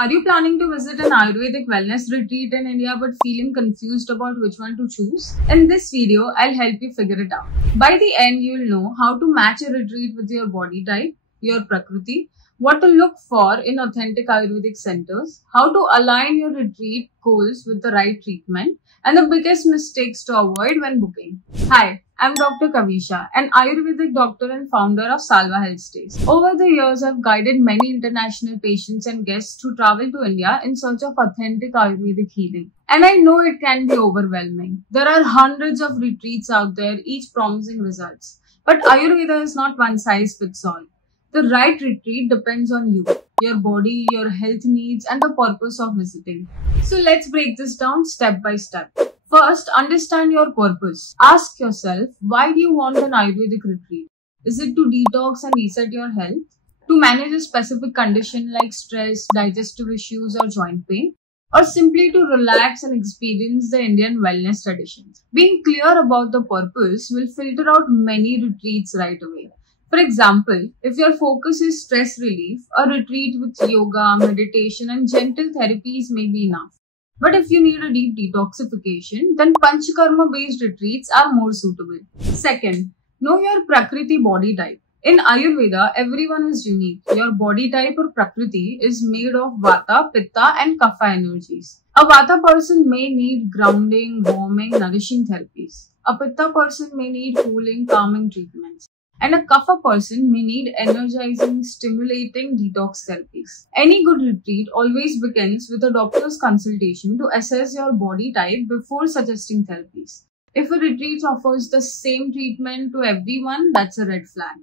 Are you planning to visit an Ayurvedic wellness retreat in India but feeling confused about which one to choose? In this video, I'll help you figure it out. By the end, you'll know how to match a retreat with your body type, your Prakriti, what to look for in authentic Ayurvedic centers, how to align your retreat goals with the right treatment, and the biggest mistakes to avoid when booking. Hi, I'm Dr. Kavisha, an Ayurvedic doctor and founder of Salva Health Stays. Over the years, I've guided many international patients and guests to travel to India in search of authentic Ayurvedic healing. And I know it can be overwhelming. There are hundreds of retreats out there, each promising results. But Ayurveda is not one size fits all. The right retreat depends on you, your body, your health needs, and the purpose of visiting. So let's break this down step by step. First, understand your purpose. Ask yourself, why do you want an Ayurvedic retreat? Is it to detox and reset your health? To manage a specific condition like stress, digestive issues, or joint pain? Or simply to relax and experience the Indian wellness traditions? Being clear about the purpose will filter out many retreats right away. For example, if your focus is stress relief, a retreat with yoga, meditation, and gentle therapies may be enough. But if you need a deep detoxification, then Panchakarma-based retreats are more suitable. Second, know your Prakriti body type. In Ayurveda, everyone is unique. Your body type or Prakriti is made of Vata, Pitta, and Kapha energies. A Vata person may need grounding, warming, nourishing therapies. A Pitta person may need cooling, calming treatments. And a Kapha person may need energizing, stimulating detox therapies. Any good retreat always begins with a doctor's consultation to assess your body type before suggesting therapies. If a retreat offers the same treatment to everyone, that's a red flag.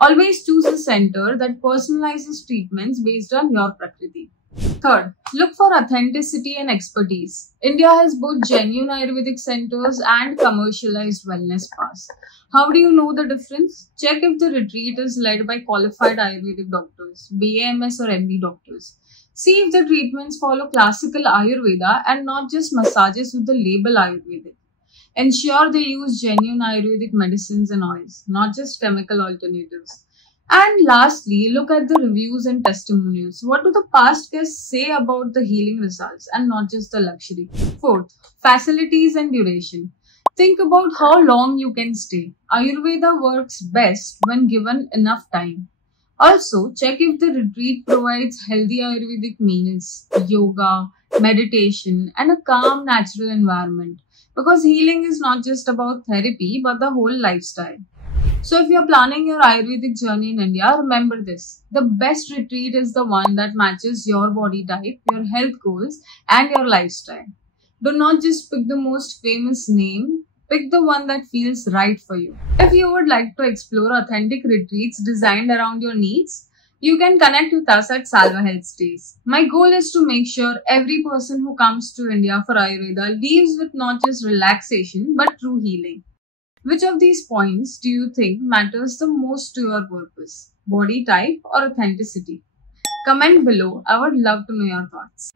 Always choose a center that personalizes treatments based on your Prakriti. Third, look for authenticity and expertise. India has both genuine Ayurvedic centers and commercialized wellness spas. How do you know the difference? Check if the retreat is led by qualified Ayurvedic doctors, BAMS or MD doctors. See if the treatments follow classical Ayurveda and not just massages with the label Ayurvedic. Ensure they use genuine Ayurvedic medicines and oils, not just chemical alternatives. And lastly, look at the reviews and testimonials. What do the past guests say about the healing results and not just the luxury? Fourth, facilities and duration. Think about how long you can stay. Ayurveda works best when given enough time. Also, check if the retreat provides healthy Ayurvedic meals, yoga, meditation, and a calm natural environment. Because healing is not just about therapy, but the whole lifestyle. So if you're planning your Ayurvedic journey in India, remember this. The best retreat is the one that matches your body type, your health goals, and your lifestyle. Do not just pick the most famous name. Pick the one that feels right for you. If you would like to explore authentic retreats designed around your needs, you can connect with us at Salva Health Stays. My goal is to make sure every person who comes to India for Ayurveda leaves with not just relaxation, but true healing. Which of these points do you think matters the most to your purpose? Body type or authenticity? Comment below. I would love to know your thoughts.